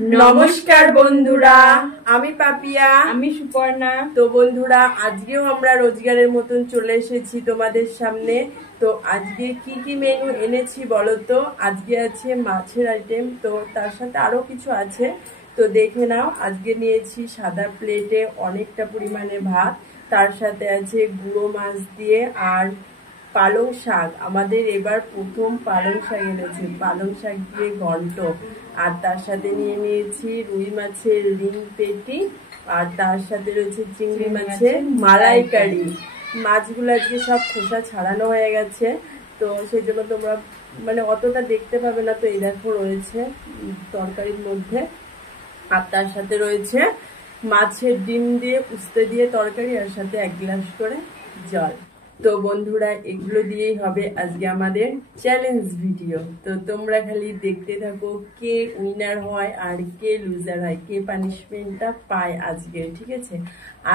নমস্কার বন্ধুরা, আমি পাপিয়া, আমি সুপর্ণা। তো বন্ধুরা আজকেও আমরা রোজগারের মতন চলে এসেছি তোমাদের সামনে। তো আজকে কি কি মেনু এনেছি বলো তো। আজকে আছে মাছের আইটেম, তো তার সাথে আরো কিছু আছে, তো দেখে নাও। আজকে নিয়েছি সাদা প্লেটে অনেকটা পরিমাণে ভাত, তার সাথে আছে গুঁড়ো মাছ দিয়ে আর পালং শাক। আমাদের এবার প্রথম পালং শাক এনেছে, পালং শাক দিয়ে ঘন্ট। আর তার সাথে নিয়ে নিয়েছি রুই মাছের রিং পেটি, আর তার সাথে রয়েছে চিংড়ি মাছের মালাইকারি। মাছগুলো আজকে সব খোসা ছাড়ানো হয়ে গেছে, তো সেই জন্য তোমরা মানে অতটা দেখতে পাবে না। তো এই দেখো রয়েছে তরকারির মধ্যে, আর তার সাথে রয়েছে মাছের ডিম দিয়ে উস্তে দিয়ে তরকারি, আর সাথে 1 গ্লাস করে জল। তো বন্ধুরা এগুলো দিয়েই হবে আজকে আমাদের চ্যালেঞ্জ ভিডিও। তো তোমরা খালি দেখতে থাকো কে উইনার হয় আর কে লুজার হয়, কে পানিশমেন্টটা পায় আজকে। ঠিক আছে,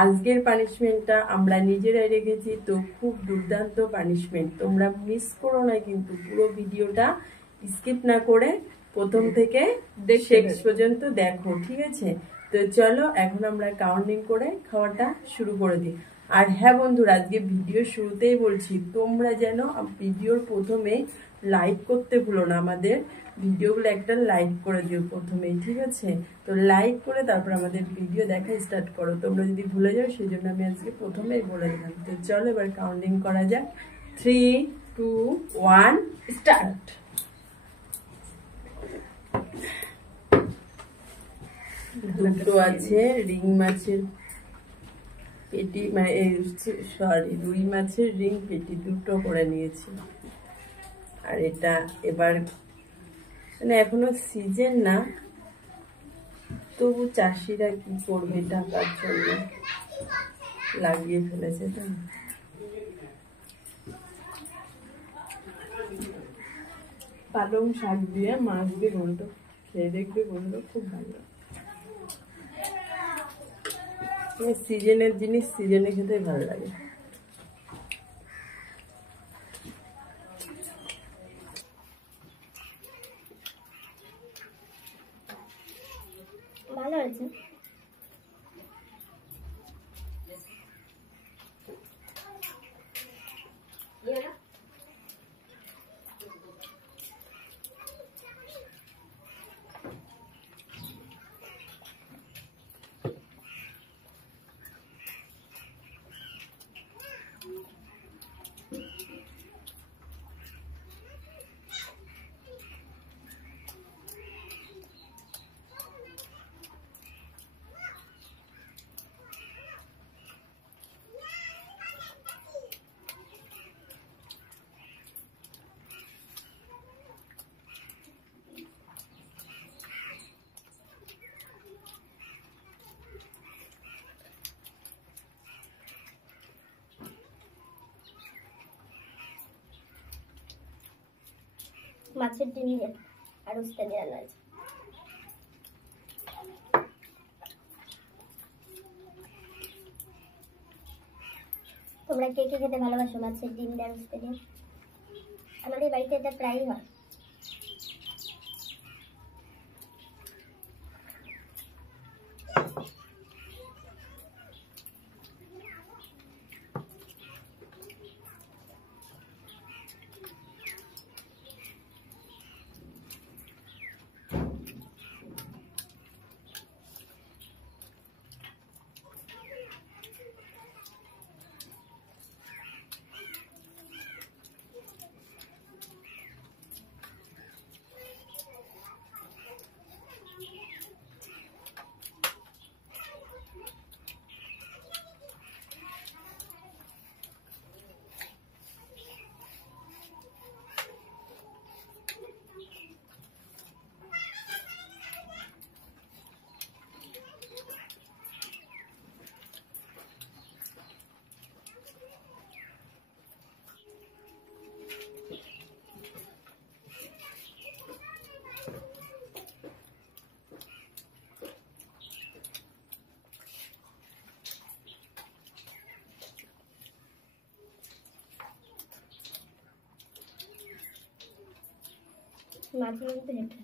আজকের পানিশমেন্টটা আমরা নিজেরাই রেখেছি, তো খুব দুর্দান্ত পানিশমেন্ট। তোমরা মিস করো না কিন্তু, পুরো ভিডিওটা স্কিপ না করে প্রথম থেকে শেষ পর্যন্ত দেখো। ঠিক আছে, তো চলো এখন আমরা কাউন্টিং করে খাওয়াটা শুরু করে দিই। আর হ্যাঁ বন্ধুরা, আজকে ভিডিও শুরুতেই বলছি তোমরা যেন ভিডিওর প্রথমে লাইক করতে ভুলো না। আমাদের ভিডিওগুলো একটা লাইক করে দিও প্রথমেই, ঠিক আছে? তো লাইক করে তারপর আমাদের ভিডিও দেখা স্টার্ট করো। তোমরা যদি ভুলে যাও সেই জন্য আমি আজকে প্রথমেই বলে দিলাম। তো চলো এবার কাউন্টিং করা যাক। 3, 2, 1 স্টার্ট। দুটো আছে রিং মাছের পেটি, মানে সরি রুই মাছের রিং পেটি দুটো করে নিয়েছি। আর এটা এবার মানে এখনো সিজন না, তবু চাষিরা কি করবে, টাকার জন্য লাগিয়ে ফেলেছে। তো পালং শাক দিয়ে মাছ দিয়ে ঘন্ট, খেয়ে দেখবে বন্ধু, খুব ভালো। সিজনের জিনিস সিজনে খেতে ভালো লাগে। ভালো হয়েছে। মাছের ডিম দিয়ে আর উস্তা দিয়ে রান্না হয়েছে। তোমরা কে কে খেতে ভালোবাসো মাছের ডিম দিয়ে আর উস্তা দিয়ে? আমাদের বাড়িতে এটা প্রায়ই হয়। মাছগুলো কিন্তু হেঁটে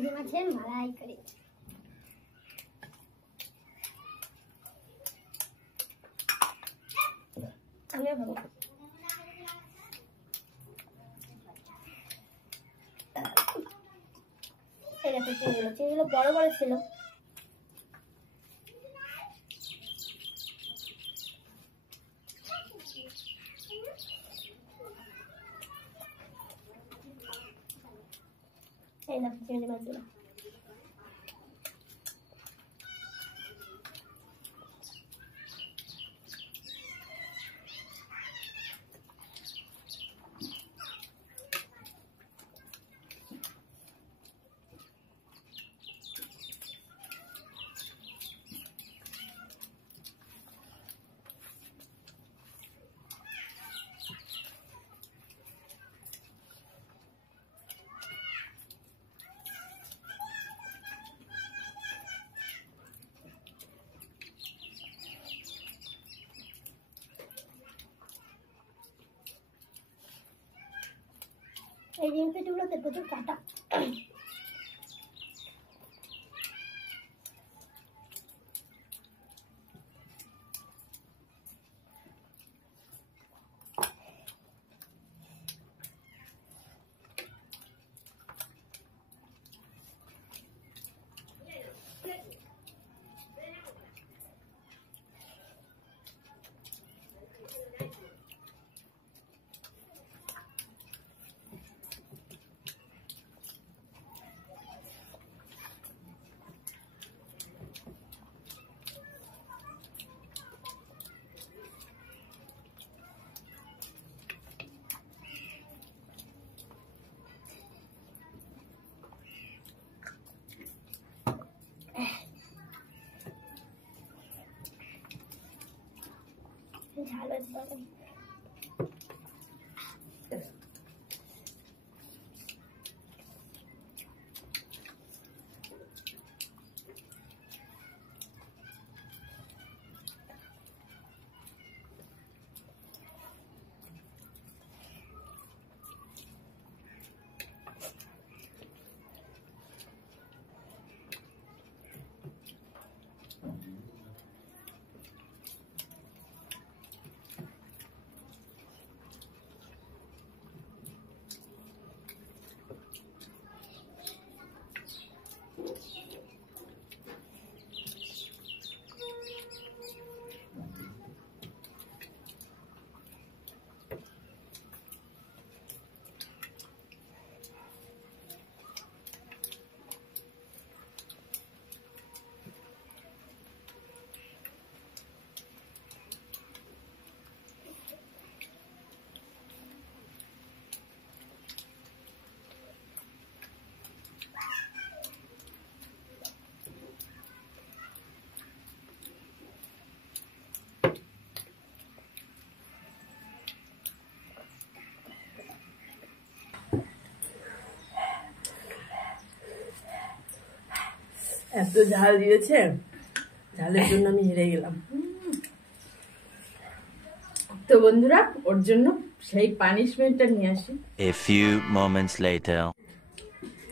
চিংড়ি মাছের মালাইকারি। আমিও খাবো। এই দেখো চিংড়িগুলো বড় বড় ছিল। এই দেখো চিংড়ি মাছগুলো। এই ডিম পেটিগুলোতে প্রচুর কাটা। ঝাল আছে। এত ঝাল দিয়েছে, ঝালের জন্য আমি হেরে গেলাম। তো বন্ধুরা, ওর জন্য সেই পানিশমেন্টটা নিয়ে আসি। A few moments later.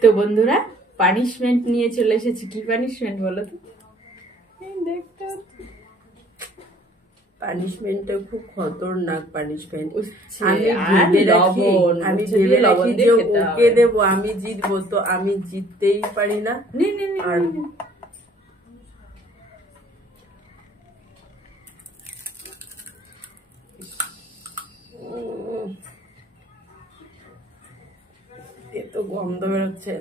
তো বন্ধুরা, পানিশমেন্ট নিয়ে চলে এসেছি। কি পানিশমেন্ট বলো তো? দেখতে পানিশমেন্টটা খুব খতরনাক পানিশমেন্ট। আমি ভেবে রাখি যে ওকে দেবো, আমি জিতবো, তো আমি জিততেই পারি না। আর এত গন্ধ বেরোচ্ছে।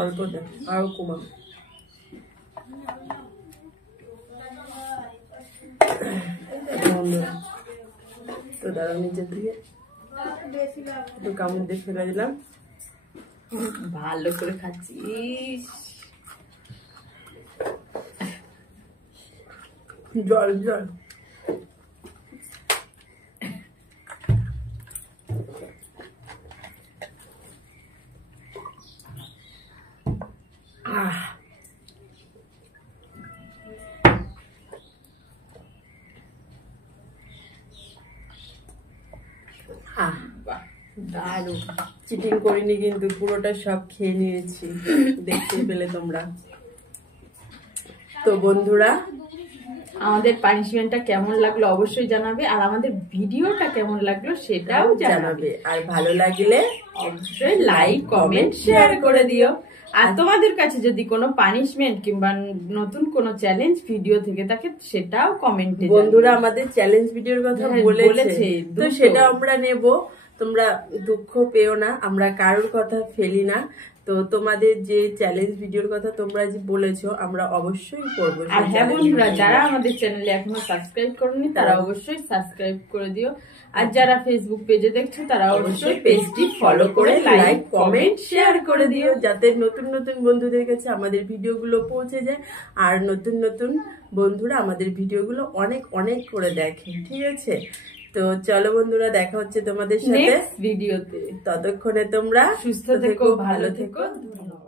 অল্প দেন, আরো কমা। তো দাঁড়া, নিচের দিকে একটু কামড় দিয়ে ফেলে দিলাম। ভালো করে খাচ্ছিস। জল জল। দারুণ। চিটিং করিনি কিন্তু পুরোটা সব খেয়ে নিয়েছি, দেখতে পেলে তোমরা। তো বন্ধুরা আমাদের পানিশমেন্টটা কেমন লাগলো অবশ্যই জানাবে, আর আমাদের ভিডিওটা কেমন লাগলো সেটাও জানাবে। আর ভালো লাগলে অবশ্যই লাইক কমেন্ট শেয়ার করে দিও। আর তোমাদের কাছে যদি কোনো পানিশমেন্ট কিংবা নতুন কোনো চ্যালেঞ্জ ভিডিও থেকে থাকে সেটাও কমেন্টে বন্ধুরা আমাদের চ্যালেঞ্জ ভিডিওর কথা বলেছে, তো সেটা আমরা নেব। তোমরা দুঃখ পেও না, আমরা কারোর কথা ফেলি না। তো তোমাদের যে চ্যালেঞ্জ ভিডিওর কথা তোমরা যে বলেছো আমরা অবশ্যই করবো। আর হ্যাঁ বন্ধুরা, যারা আমাদের চ্যানেলে এখনো সাবস্ক্রাইব করনি তারা অবশ্যই সাবস্ক্রাইব করে দিও। আর যারা ফেসবুক পেজে দেখছো তারা অবশ্যই পেজটি ফলো করে লাইক কমেন্ট শেয়ার করে দিও, যাতে নতুন নতুন বন্ধুদের কাছে আমাদের ভিডিওগুলো পৌঁছে যায়, আর নতুন নতুন বন্ধুরা আমাদের ভিডিওগুলো অনেক অনেক করে দেখে। ঠিক আছে, তো চলো বন্ধুরা, দেখা হচ্ছে তোমাদের সাথে ভিডিওতে। ততক্ষণে তোমরা সুস্থ থেকো, ভালো থেকো, ধন্যবাদ।